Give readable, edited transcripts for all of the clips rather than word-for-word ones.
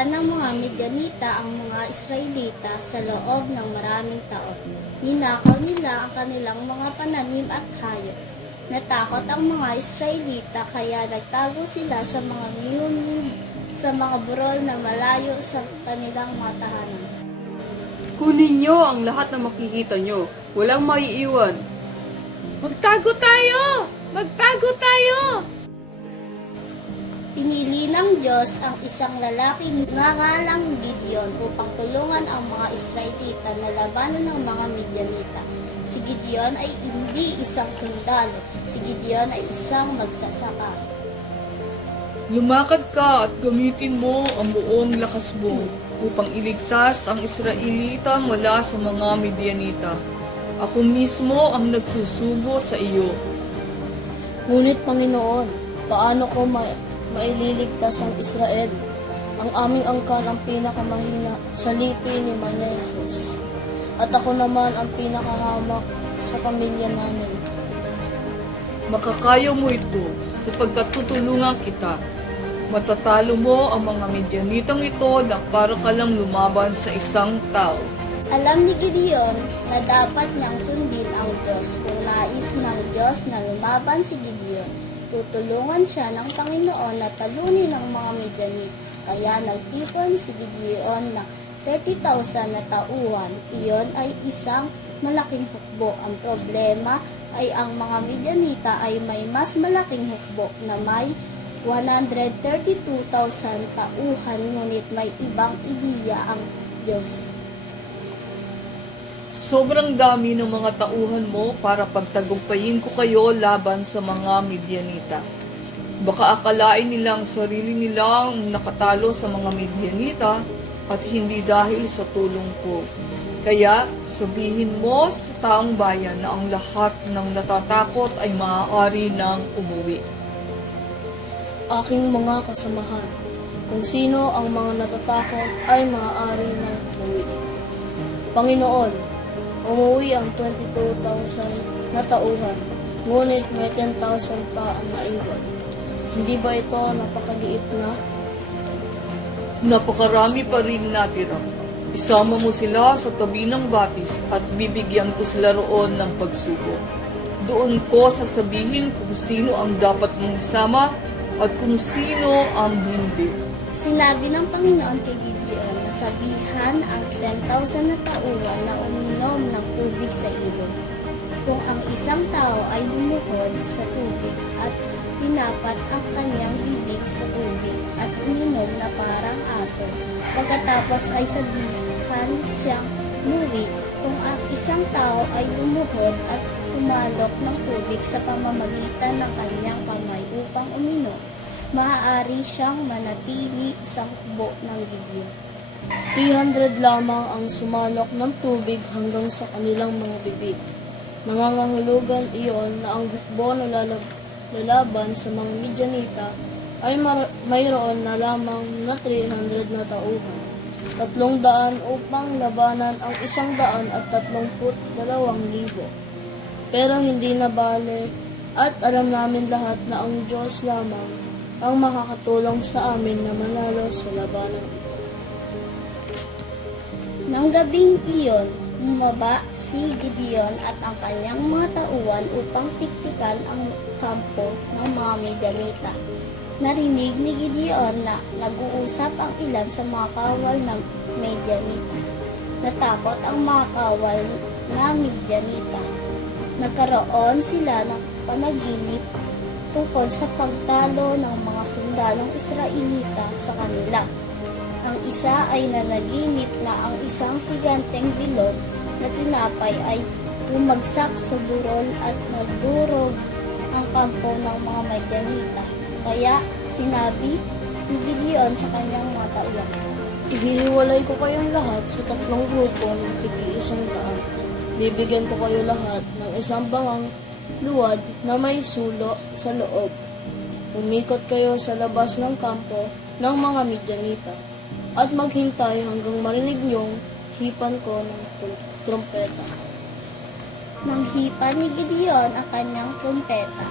Sinaktan ng mga Midianita ang mga Israelita sa loob ng maraming taon. Ninakaw nila ang kanilang mga pananim at hayop. Natakot ang mga Israelita kaya nagtago sila sa mga niyog sa mga burol na malayo sa kanilang mga tahanan. Kunin niyo ang lahat na makikita niyo. Walang maiiwan. Magtago tayo! Magtago tayo! Pinili ng Diyos ang isang lalaking nangalang Gideon upang tulungan ang mga Israelita na labanan ng mga Midianita. Si Gideon ay hindi isang sundalo. Si Gideon ay isang magsasaka. Lumakad ka at gamitin mo ang buong lakas mo upang iligtas ang Israelita mula sa mga Midianita. Ako mismo ang nagsusugo sa iyo. Ngunit Panginoon, paano ko maililigtas ang Israel? Ang aming angkan ang pinakamahina sa lipi ni Manasseh, at ako naman ang pinakahamak sa pamilya namin. Makakaya mo ito sapagkat tutulungan kita. Matatalo mo ang mga Midianitang ito na para ka lang lumaban sa isang tao. Alam ni Gideon na dapat niyang sundin ang Diyos. Kung nais ng Diyos na lumaban si Gideon, tutulungan siya ng Panginoon na talunin ang mga Midianita. Kaya nagtipon si Gideon ng 30,000 na tauhan. Iyon ay isang malaking hukbo. Ang problema ay ang mga Midianita ay may mas malaking hukbo na may 132,000 tauhan, ngunit may ibang ideya ang Diyos. Sobrang dami ng mga tauhan mo para pagtagumpayin ko kayo laban sa mga Midianita. Baka akalain nilang sarili nilang nakatalo sa mga Midianita at hindi dahil sa tulong ko. Kaya sabihin mo sa taong bayan na ang lahat ng natatakot ay maaari nang umuwi. Aking mga kasamahan, kung sino ang mga natatakot ay maaari na umuwi. Panginoon, umuwi ang 22,000 na tauhan, ngunit may 10,000 pa ang naiwan. Hindi ba ito napakaliit na? Napakarami pa rin natira. Isama mo sila sa tabi ng batis at bibigyan ko sila roon ng pagsubok. Doon ko sasabihin kung sino ang dapat mong isama at kung sino ang hindi. Sinabi ng Panginoon kay Gideon na sabihan ang 10,000 na tauhan na uminom ng tubig sa ilog. Kung ang isang tao ay lumuhod sa tubig at tinapat ang kanyang bibig sa tubig at uminom na parang aso, pagkatapos ay sabihan siyang muwi. Kung ang isang tao ay lumuhod at sumalok ng tubig sa pamamagitan ng kanyang kamay upang uminom, maaari siyang manatili sa hukbo ng Gideon. 300 lamang ang sumalok ng tubig hanggang sa kanilang mga bibig. Nangangahulugan iyon na ang hukbo na lalaban sa mga Midianita ay mayroon na lamang na 300 na tauhan. 300 upang labanan ang 132,000. Pero hindi na bale at alam namin lahat na ang Diyos lamang ang makakatulong sa amin na manalo sa labanan ito. Nang gabing iyon, bumaba si Gideon at ang kanyang mga tauhan upang tiktikan ang kampo ng mga Midianita. Narinig ni Gideon na nag-uusap ang ilan sa mga kawal ng Midianita. Natakot ang mga kawal na Midianita. Nagkaroon sila ng panaginip tungkol sa pagtalo ng mga sundalong Israelita sa kanila. Ang isa ay nanaginip na ang isang higanteng bilog na tinapay ay bumagsak sa burol at nagdurog ang kampo ng mga Midianita. Kaya sinabi ni Gideon sa kanyang mga tauhan, Ihihiwalay ko kayong lahat sa 3 grupo ng tig-100. Bibigyan ko kayo lahat ng isang bangang luwad na may sulo sa loob. Umikot kayo sa labas ng kampo ng mga Midianita at maghintay hanggang marinig niyong hipan ko ng trumpeta. Nang hipan ni Gideon ang kanyang trumpeta,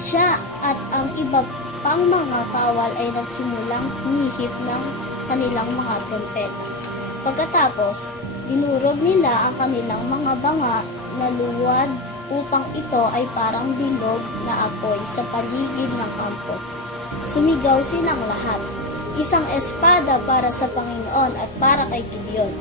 siya at ang iba pang mga kawal ay nagsimulang humihip ng kanilang mga trompeta. Pagkatapos, dinurog nila ang kanilang mga banga na luwad upang ito ay parang bilog na apoy sa paligid ng kampo. Sumigaw silang lahat, isang espada para sa Panginoon at para kay Gideon.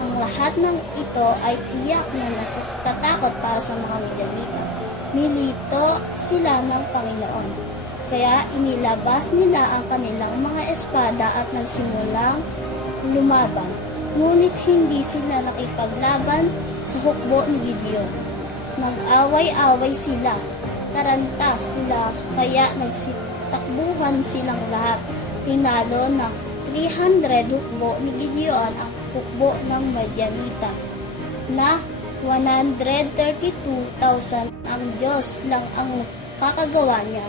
Ang lahat ng ito ay tiyak na natatakot para sa mga Midianita. Nilito sila ng Panginoon. Kaya inilabas nila ang kanilang mga espada at nagsimulang lumaban. Ngunit hindi sila nakipaglaban sa hukbo ni Gideon. Nag-away-away sila, taranta sila, kaya nagsitakbuhan silang lahat. Tinalo ng 300 hukbo ni Gideon ang hukbo ng Midianita na 132,000. Ang Diyos lang ang kakagawa niya.